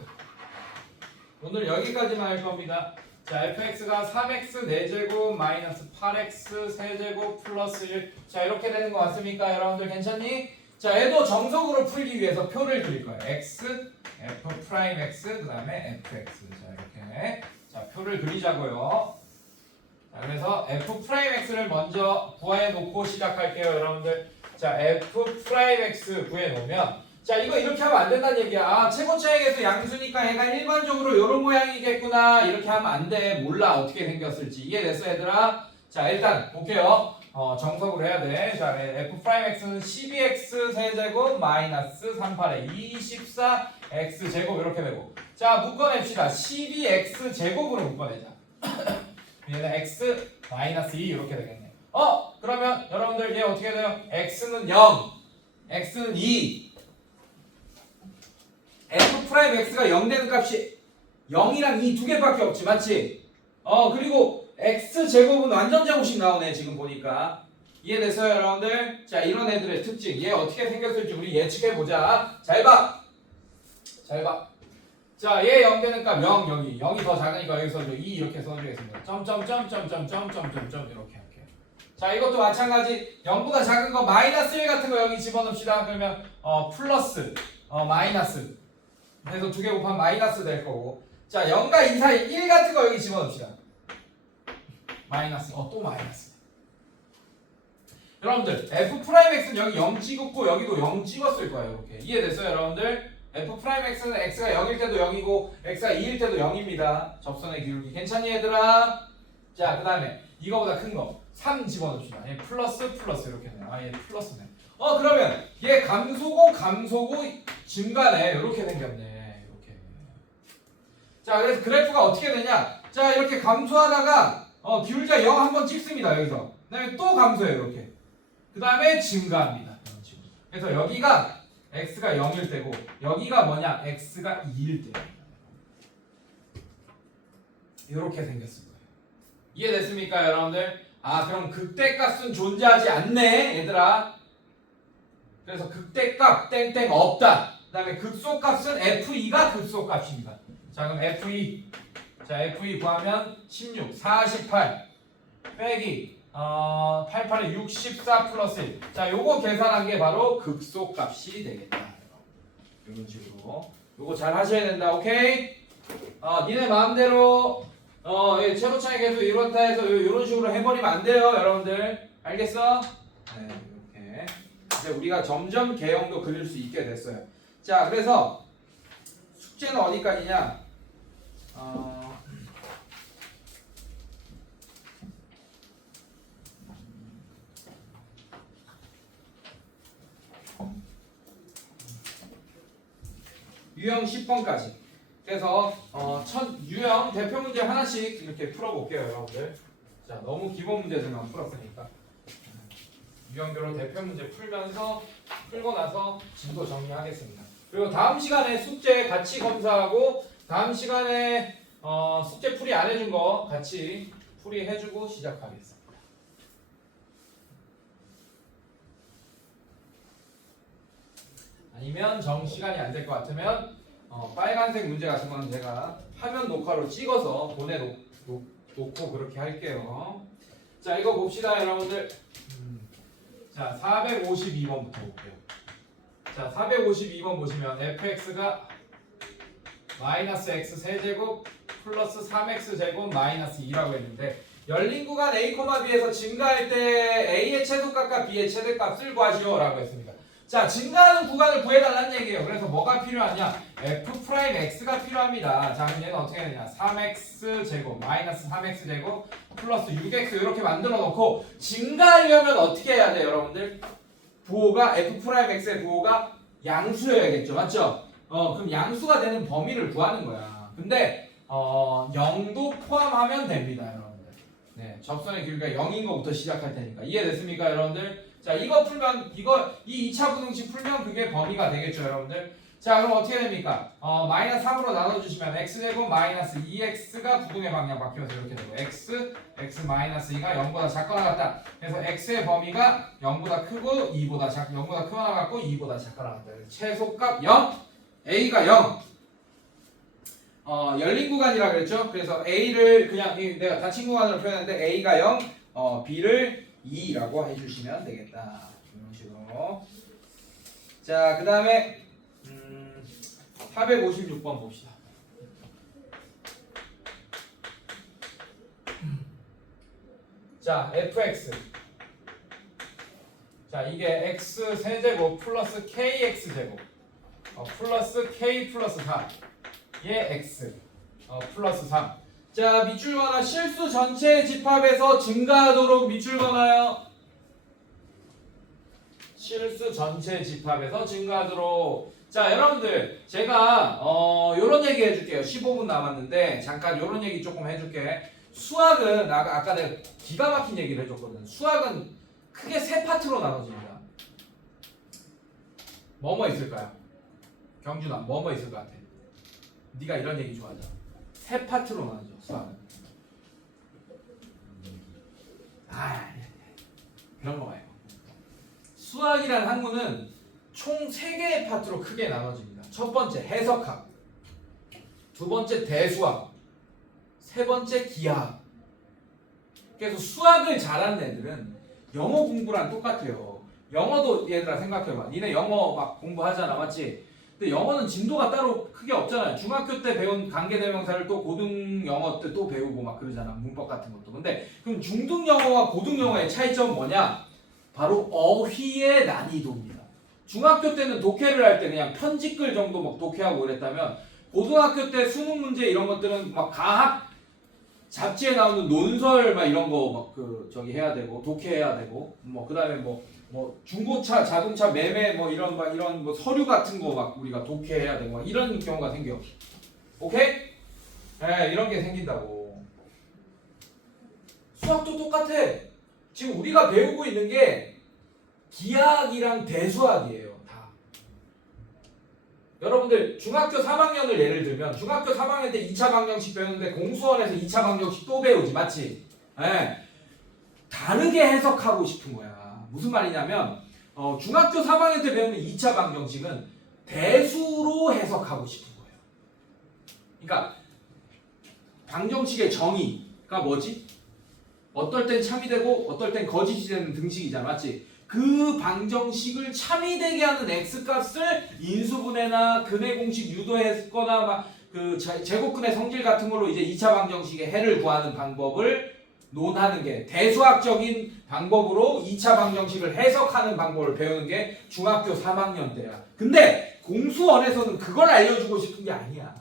오늘 여기까지만 할 겁니다. 자 fx가 3x 4제곱 마이너스 8x 세제곱 플러스 1. 자 이렇게 되는 거 맞습니까 여러분들? 괜찮니? 자 얘도 정석으로 풀기 위해서 표를 그릴 거예요. x, f 프라임 x 그 다음에 fx. 자 이렇게 자 표를 그리자고요. 자 그래서 f 프라임 x를 먼저 구해 놓고 시작할게요 여러분들. 자 f 프라임 x 구해 놓으면 자 이거 이렇게 하면 안 된다는 얘기야. 아 최고차익에서 양수니까 얘가 일반적으로 이런 모양이겠구나 이렇게 하면 안 돼. 몰라 어떻게 생겼을지. 이해됐어 얘들아? 자 일단 볼게요. 정석으로 해야 돼. 자 f 프라임 x는 12x 세제곱 마이너스 38에 24x 제곱 이렇게 되고. 자 묶어냅시다. 12x 제곱으로 묶어내자. 얘는 x 마이너스 2 이렇게 되겠네. 그러면 여러분들 얘 어떻게 돼요? x는 0, x는 2. f 프라임 x가 0 되는 값이 0이랑 2 두 개밖에 없지 맞지? 그리고 x 제곱은 완전 제곱씩 나오네 지금 보니까. 이해됐어요 여러분들? 자 이런 애들의 특징 얘 어떻게 생겼을지 우리 예측해보자. 잘 봐. 잘 봐. 자 얘 0 되는 값 0, 0이 0이 더 작으니까 여기서 2 이렇게 써주겠습니다. 점점점점점점점점 이렇게 할게요. 자 이것도 마찬가지 0보다 작은 거 마이너스 1 같은 거 여기 집어넣읍시다. 그러면 플러스 마이너스 그래서 두 개 곱하면 마이너스 될 거고. 자 0과 2 사이 1 같은 거 여기 집어넣읍시다. 마이너스 또 마이너스. 여러분들 f 프라임 x는 여기 0 찍었고 여기도 0 찍었을 거예요. 이렇게 이해됐어요 여러분들? f 프라임 x는 x가 0일 때도 0이고 x가 2일 때도 0입니다. 접선의 기울기 괜찮니 얘들아? 자 그 다음에 이거보다 큰 거 3 집어넣읍시다. 얘 플러스 플러스 이렇게 해요. 얘 플러스네. 그러면 얘 감소고 증가네. 이렇게 생겼네. 이렇게. 자 그래서 그래프가 어떻게 되냐? 자 이렇게 감소하다가 기울기가 0 한번 찍습니다. 여기서. 그 다음에 또 감소해요. 이렇게. 그 다음에 증가합니다. 이런 식으로. 그래서 여기가 x가 0일 때고 여기가 뭐냐? x가 2일 때입니다. 이렇게 생겼을 거예요. 이해됐습니까 여러분들? 그럼 극대값은 존재하지 않네 얘들아. 그래서 극대값 땡땡 없다. 그 다음에 극소값은 f2가 극소값입니다. 자 그럼 f2 자 f2 구하면 16, 48 빼기 88에 64 플러스 1. 자, 요거 계산한 게 바로 극소값이 되겠다. 이런 식으로. 요거 잘 하셔야 된다. 오케이? 니네 마음대로 예, 최고창이 계속 이렇다 해서 이런 식으로 해버리면 안 돼요, 여러분들. 알겠어? 네, 이렇게. 이제 우리가 점점 개형도 그릴 수 있게 됐어요. 자, 그래서 숙제는 어디까지냐? 유형 10번까지. 그래서 첫 유형 대표 문제 하나씩 이렇게 풀어볼게요, 여러분들. 자, 너무 기본 문제들만 풀었으니까 유형별로 대표 문제 풀고 나서 진도 정리하겠습니다. 그리고 다음 시간에 숙제 같이 검사하고 다음 시간에 숙제 풀이 안 해준 거 같이 풀이해주고 시작하겠습니다. 아니면 시간이 안 될 것 같으면 빨간색 문제 같은 건 제가 화면 녹화로 찍어서 보내놓고 그렇게 할게요. 자, 이거 봅시다, 여러분들. 자, 452번부터 볼게요. 자, 452번 보시면 fx가 마이너스 x 세제곱 플러스 3x 제곱 마이너스 2라고 했는데 열린 구간 a, b에서 증가할 때 a의 최소값과 b의 최대값을 구하시오라고 했습니다. 자, 증가하는 구간을 구해달라는 얘기예요. 그래서 뭐가 필요하냐? f'x가 필요합니다. 자, 그럼 얘는 어떻게 되냐? 3x 제곱 마이너스 3x 제곱 플러스 6x 이렇게 만들어 놓고 증가하려면 어떻게 해야 돼요, 여러분들? 부호가 f'x의 부호가 양수여야겠죠, 맞죠? 그럼 양수가 되는 범위를 구하는 거야. 근데 0도 포함하면 됩니다, 여러분들. 네, 접선의 길이가 0인 것부터 시작할 테니까 이해됐습니까, 여러분들? 자, 이거 풀면 이 2차 분응식 풀면 그게 범위가 되겠죠, 여러분들. 자, 그럼 어떻게 됩니까? 마이너스 3으로 나눠주시면 x제곱 마이너스 2x가 부등의 방향 바뀌어서 이렇게 되고 x 마이너스 2가 0보다 작거나 같다. 그래서 x의 범위가 0보다 크고 0보다 크거나 같고 2보다 작거나 같다. 최소값 0, a가 0. 열린 구간이라 그랬죠? 그래서 a를 그냥 내가 닫힌 구간으로 표현했는데 a가 0, b를 2라고 해주시면 되겠다. 이런 식으로. 자, 그 다음에 456번 봅시다. 자, fx. 자, 이게 x 세제곱 플러스 kx 제곱 플러스 k 플러스 4의 x 플러스 3. 자, 밑줄 번호 실수 전체 집합에서 증가하도록 밑줄 번호요. 실수 전체 집합에서 증가하도록. 자, 여러분들 제가 요런 얘기 해줄게요. 15분 남았는데 잠깐 요런 얘기 조금 해줄게. 수학은 아까 내가 기가 막힌 얘기를 해줬거든. 수학은 크게 세 파트로 나눠집니다. 뭐뭐 있을까요? 경준아, 뭐뭐 있을 것 같아? 네가 이런 얘기 좋아하잖아. 세 파트로 나눠져, 수학은. 그런 거 말고. 수학이라는 학문은 총 3개의 파트로 크게 나눠집니다. 첫 번째 해석학, 두 번째 대수학, 세 번째 기하학. 그래서 수학을 잘하는 애들은 영어 공부랑 똑같아요. 영어도 얘들아 생각해봐. 니네 영어 막 공부하잖아, 맞지? 근데 영어는 진도가 따로 크게 없잖아요. 중학교 때 배운 관계대명사를 또 고등 영어 때 또 배우고 막 그러잖아. 문법 같은 것도. 근데 그럼 중등 영어와 고등 영어의 차이점은 뭐냐? 바로 어휘의 난이도입니다. 중학교 때는 독해를 할 때 그냥 편집글 정도 막 독해하고 그랬다면 고등학교 때 수능 문제 이런 것들은 막 과학 잡지에 나오는 논설 막 이런 거 막 해야 되고 독해해야 되고 뭐 그다음에 뭐 중고차 자동차 매매 뭐 이런 뭐 서류 같은 거 막 우리가 독해해야 되고 막 이런 경우가 생겨. 오케이? 네, 이런 게 생긴다고. 수학도 똑같아. 지금 우리가 배우고 있는 게 기하학이랑 대수학이에요. 다. 여러분들 중학교 3학년을 예를 들면 중학교 3학년 때 2차 방정식 배우는데 공수원에서 2차 방정식 또 배우지, 맞지? 네. 다르게 해석하고 싶은 거야. 무슨 말이냐면 중학교 3학년 때 배우는 2차 방정식은 대수로 해석하고 싶은 거예요. 그러니까 방정식의 정의가 뭐지? 어떨 땐 참이 되고 어떨 땐 거짓이 되는 등식이잖아. 맞지? 그 방정식을 참이 되게 하는 x값을 인수분해나 근해 공식 유도했거나 막 그 제곱근의 성질 같은 걸로 이제 2차 방정식의 해를 구하는 방법을 논하는 게 대수학적인 방법으로 2차 방정식을 해석하는 방법을 배우는 게 중학교 3학년 때야. 근데 공수원에서는 그걸 알려주고 싶은 게 아니야.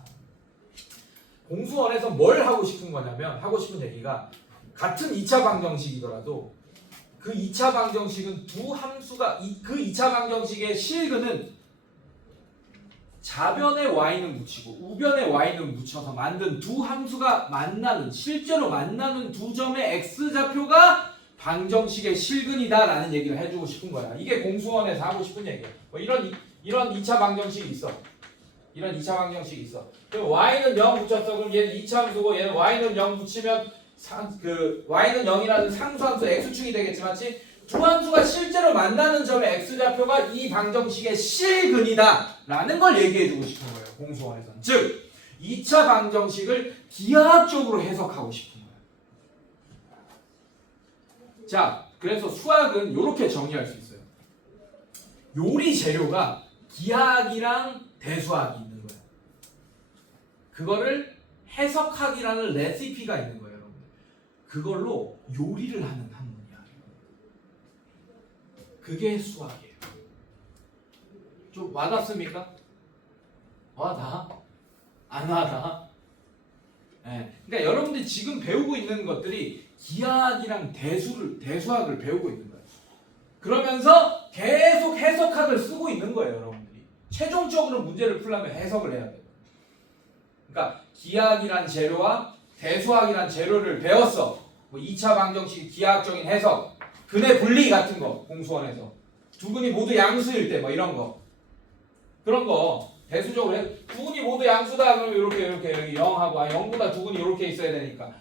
공수원에서 뭘 하고 싶은 거냐면 하고 싶은 얘기가 같은 2차 방정식이더라도 그 2차 방정식은 두 함수가 그 2차 방정식의 실근은 좌변에 y는 묻히고 우변에 y는 묻혀서 만든 두 함수가 만나는 실제로 만나는 두 점의 x좌표가 방정식의 실근이다라는 얘기를 해주고 싶은 거야. 이게 공수원에서 하고 싶은 얘기야. 뭐 이런 2차 방정식이 있어. 이런 2차 방정식이 있어. 그럼 y는 0 붙였어. 그럼 얘는 2차 함수고 얘는 y는 0 붙이면 y는 0이라는 상수함수 x축이 되겠지, 맞지? 두 함수가 실제로 만나는 점의 x좌표가 이 방정식의 실근이다 라는 걸 얘기해주고 싶은 거예요. 공수원에서는. 즉 2차 방정식을 기하학적으로 해석하고 싶은 거예요. 자, 그래서 수학은 이렇게 정의할 수 있어요. 요리 재료가 기하학이랑 대수학이 있는 거예요. 그거를 해석학이라는 레시피가 있는 거예요, 여러분. 그걸로 요리를 하는 학문이야. 그게 수학이에요. 좀 와닿습니까? 와닿아? 안 와닿아? 네. 그러니까 여러분들이 지금 배우고 있는 것들이 기하학이랑 대수학을 배우고 있는 거예요. 그러면서 계속 해석학을 쓰고 있는 거예요, 여러분들이. 최종적으로 문제를 풀려면 해석을 해야 돼요. 그러니까 기하학이란 재료와 대수학이란 재료를 배웠어. 뭐 2차 방정식 기하학적인 해석, 근의 분리 같은 거 공수원에서 두 근이 모두 양수일 때 뭐 이런 거 그런 거 대수적으로 해. 두 근이 모두 양수다 그러면 이렇게 여기 0하고 0보다 두 근이 이렇게 있어야 되니까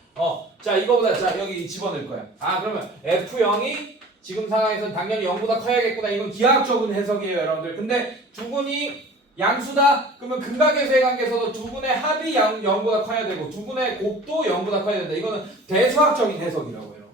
자 이거보다 자 여기 집어넣을 거야. 그러면 F0이 지금 상황에서는 당연히 0보다 커야겠구나. 이건 기하학적인 해석이에요, 여러분들. 근데 두 근이 양수다 그러면 근각계수의 관계에서도 두 근의 합이 0보다 커야 되고 두 근의 곱도 0보다 커야 된다. 이거는 대수학적인 해석이라고 해요.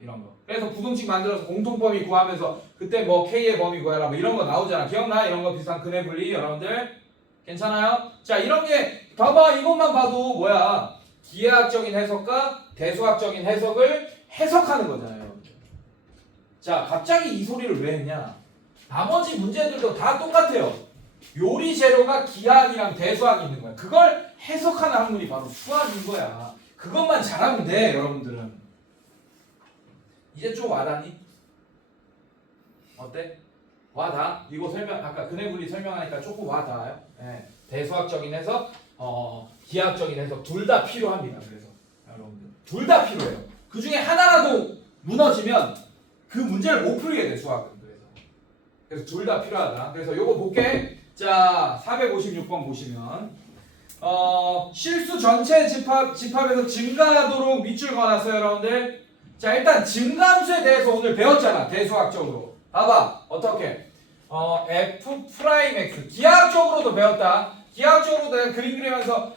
이런 거. 그래서 부등식 만들어서 공통범위 구하면서 그때 뭐 K의 범위 구해라 뭐 이런 거 나오잖아. 기억나? 이런 거 비슷한 근의 분리 여러분들 괜찮아요? 자 이런 게 봐봐. 이것만 봐도 뭐야? 기하학적인 해석과 대수학적인 해석을 해석하는 거잖아요, 여러분들. 자 갑자기 이 소리를 왜 했냐? 나머지 문제들도 다 똑같아요. 요리 재료가 기하학이랑 대수학이 있는 거야. 그걸 해석하는 학문이 바로 수학인 거야. 그것만 잘하면 돼, 여러분들은. 이제 좀 와닿니? 어때? 와닿아? 이거 아까 근해 분리 설명하니까 조금 와닿아요? 네. 대수학적인 해석, 기하학적인 해석 둘 다 필요합니다. 그래서 여러분들 둘 다 필요해요. 그 중에 하나라도 무너지면 그 문제를 못 풀게 돼, 수학은. 그래서 둘 다 필요하다. 그래서 요거 볼게. 자, 456번 보시면 실수 전체 집합에서 증가하도록 밑줄 그어놨어요, 여러분들. 자, 일단 증가함수에 대해서 오늘 배웠잖아, 대수학적으로. 봐봐, 어떻게? F'X 기하학적으로도 배웠다. 기하학적으로도 내가 그림 그리면서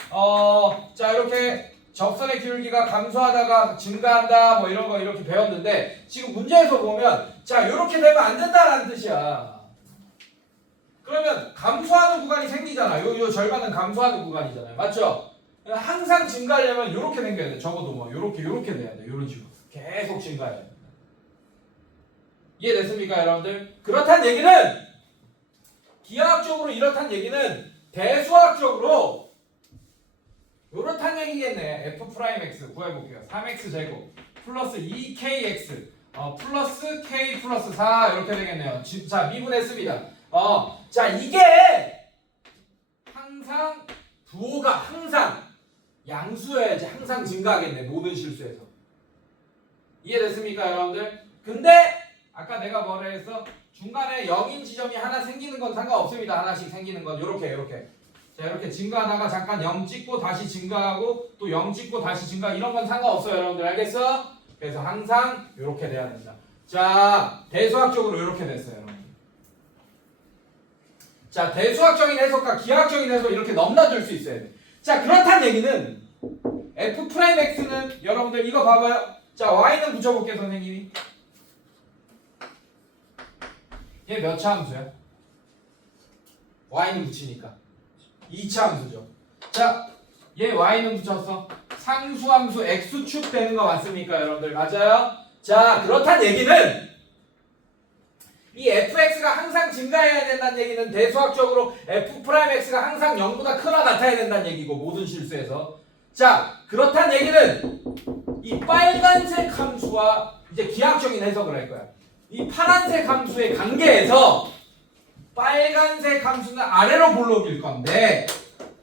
자 이렇게 적선의 기울기가 감소하다가 증가한다 뭐 이런 거 이렇게 배웠는데 지금 문제에서 보면 자 이렇게 되면 안 된다라는 뜻이야. 그러면 감소하는 구간이 생기잖아. 요 절반은 감소하는 구간이잖아요. 맞죠? 항상 증가하려면 이렇게 생겨야 돼. 적어도 뭐 이렇게 돼야 돼. 이런 식으로 계속 증가해야 돼. 이해됐습니까, 여러분들? 그렇단 얘기는 기하학적으로 이렇단 얘기는 대수학적으로 이렇단 얘기겠네. F'X 구해볼게요. 3x 제곱 플러스 2kx 플러스 k 플러스 4 이렇게 되겠네요. 자 미분했습니다. 자 이게 항상 부호가 항상 양수여야지 항상 증가하겠네. 모든 실수에서. 이해됐습니까, 여러분들? 근데 아까 내가 뭐라 했어? 중간에 0인 지점이 하나 생기는 건 상관없습니다. 하나씩 생기는 건 이렇게 자 이렇게 증가하다가 잠깐 0 찍고 다시 증가하고 또 0 찍고 다시 증가 이런 건 상관없어요, 여러분들. 알겠어? 그래서 항상 이렇게 돼야 된다. 자 대수학적으로 이렇게 됐어요, 여러분. 자 대수학적인 해석과 기하학적인 해석 이렇게 넘나들 수 있어야 돼. 자 그렇단 얘기는 F'X는 여러분들 이거 봐봐요. 자 y는 붙여볼게요 선생님이. 얘 몇 차 함수야? y는 붙이니까 2차 함수죠. 자, 얘 y는 붙였어. 상수함수 x축 되는 거 맞습니까 여러분들? 맞아요? 자, 그렇단 얘기는 이 fx가 항상 증가해야 된다는 얘기는 대수학적으로 f'x가 항상 0보다 크거나 같아야 된다는 얘기고, 모든 실수에서. 자, 그렇단 얘기는 이 빨간색 함수와 이제 기하학적인 해석을 할 거야. 이 파란색 함수의 관계에서 빨간색 함수는 아래로 볼록일 건데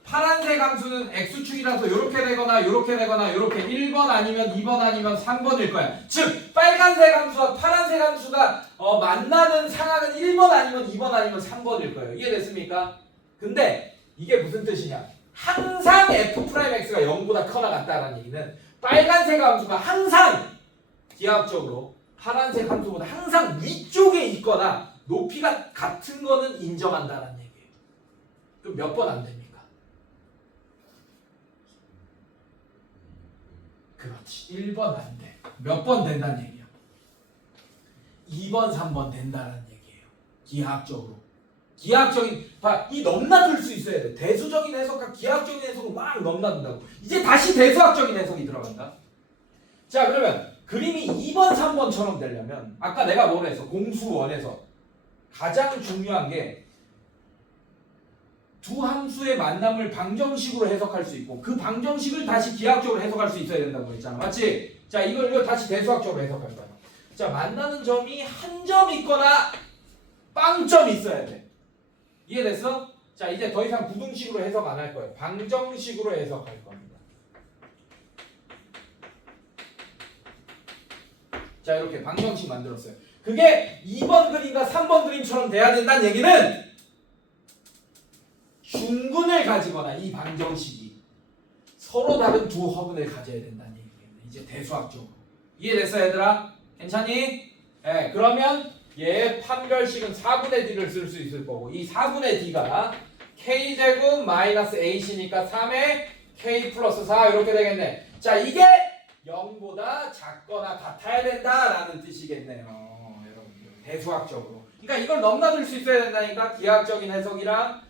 파란색 함수는 x축이라서 이렇게 되거나 이렇게 되거나 이렇게 1번 아니면 2번 아니면 3번일 거야. 즉 빨간색 함수와 파란색 함수가 만나는 상황은 1번 아니면 2번 아니면 3번일 거예요. 이해됐습니까? 근데 이게 무슨 뜻이냐? 항상 f'x가 0보다 커나 같다라는 얘기는 빨간색 함수가 항상 기하학적으로 파란색 함수보다 항상 위쪽에 있거나 높이가 같은 거는 인정한다라는 얘기예요. 그럼 몇 번 안 됩니까? 그렇지. 1번 안 돼. 몇 번 된다는 얘기야? 2번, 3번 된다는 얘기예요. 기하학적으로. 기하학적인, 이 넘나들 수 있어야 돼. 대수적인 해석과 기하학적인 해석을 막 넘나든다고. 이제 다시 대수학적인 해석이 들어간다. 자, 그러면 그림이 2번, 3번처럼 되려면 아까 내가 뭐라 했어? 공수원에서 가장 중요한 게 두 함수의 만남을 방정식으로 해석할 수 있고 그 방정식을 다시 기하학적으로 해석할 수 있어야 된다고 했잖아. 맞지? 자, 이걸 다시 대수학적으로 해석할 거야. 자, 만나는 점이 한 점 있거나 빵점 있어야 돼. 이해됐어? 자, 이제 더 이상 부등식으로 해석 안 할 거예요. 방정식으로 해석할 겁니다. 자, 이렇게 방정식 만들었어요. 그게 2번 그림과 3번 그림처럼 돼야 된다는 얘기는 중근을 가지거나 이 방정식이 서로 다른 두 허근을 가져야 된다는 얘기입니다. 이제 대수학적으로. 이해됐어 얘들아? 괜찮니? 네, 그러면 얘 판별식은 4분의 d를 쓸 수 있을 거고 이 4분의 d가 k제곱 마이너스 a시니까 3에 k 플러스 4 이렇게 되겠네. 자, 이게 0보다 작거나 같아야 된다라는 뜻이겠네요. 여러분들 대수학적으로. 그러니까 이걸 넘나들 수 있어야 된다니까. 기하학적인 해석이랑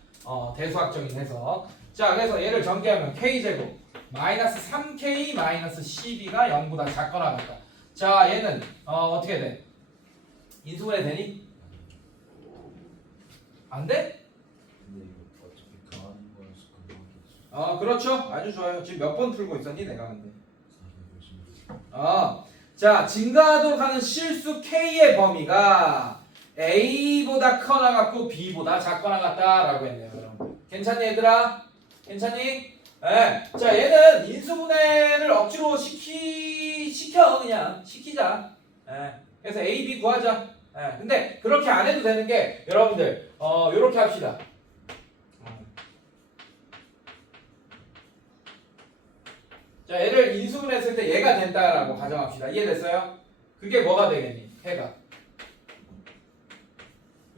대수학적인 해석. 자, 그래서 얘를 전개하면 k제곱 마이너스 3k 마이너스 12가 0보다 작거나 같다. 자, 얘는 어떻게 돼? 인수분해 되니? 안 돼? 근데 이거 어차피 더하는 거라서 금방 그렇죠. 아주 좋아요. 지금 몇 번 풀고 있었니? 내가 근데. 456. 자, 증가하도록 하는 실수 k의 범위가 a보다 커나 같고 b보다 작거나 같다라고 했네요. 여러분. 괜찮니 얘들아? 괜찮니? 네. 자, 얘는 인수분해를 억지로 시켜 그냥 시키자. 네. 그래서 a, b 구하자. 네. 근데 그렇게 안 해도 되는 게 여러분들 요렇게 합시다. 자, 얘를 인수분해했을 때 얘가 된다라고 가정합시다. 이해됐어요? 그게 뭐가 되겠니? 해가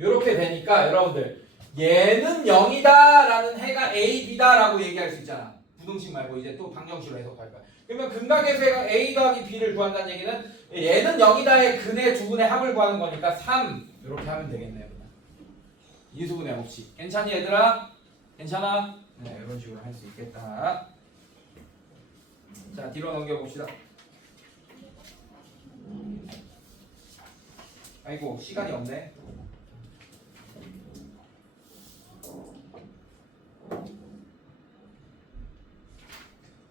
요렇게 되니까 여러분들 얘는 0이다 라는 해가 a, b다 라고 얘기할 수 있잖아. 부등식 말고 이제 또 방정식으로 해석할 거야. 그러면 근각에서 해가 a 더하기 b를 구한다는 얘기는 얘는 0이다의 근의 두 분의 합을 구하는 거니까 3 이렇게 하면 되겠네요. 인수분해 없이. 괜찮니 얘들아? 괜찮아? 네, 이런 식으로 할 수 있겠다. 자, 뒤로 넘겨봅시다. 아이고, 시간이 없네.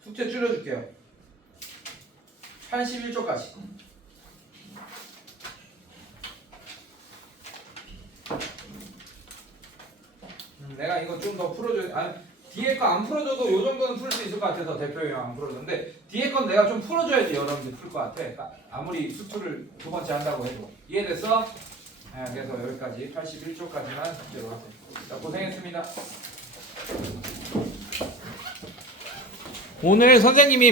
숙제 줄여줄게요. 81쪽까지. 내가 이거 좀 더 풀어줘. 뒤에 거 안 풀어줘도 요 정도는 풀 수 있을 것 같아서 대표형 안 풀어줬는데 뒤에 건 내가 좀 풀어줘야지 여러분들 풀 것 같아. 그러니까 아무리 수투를 두 번째 한다고 해도. 이해됐어? 네, 그래서 여기까지 81쪽까지만 숙제로 하세요. 자, 고생했습니다. 오늘 선생님이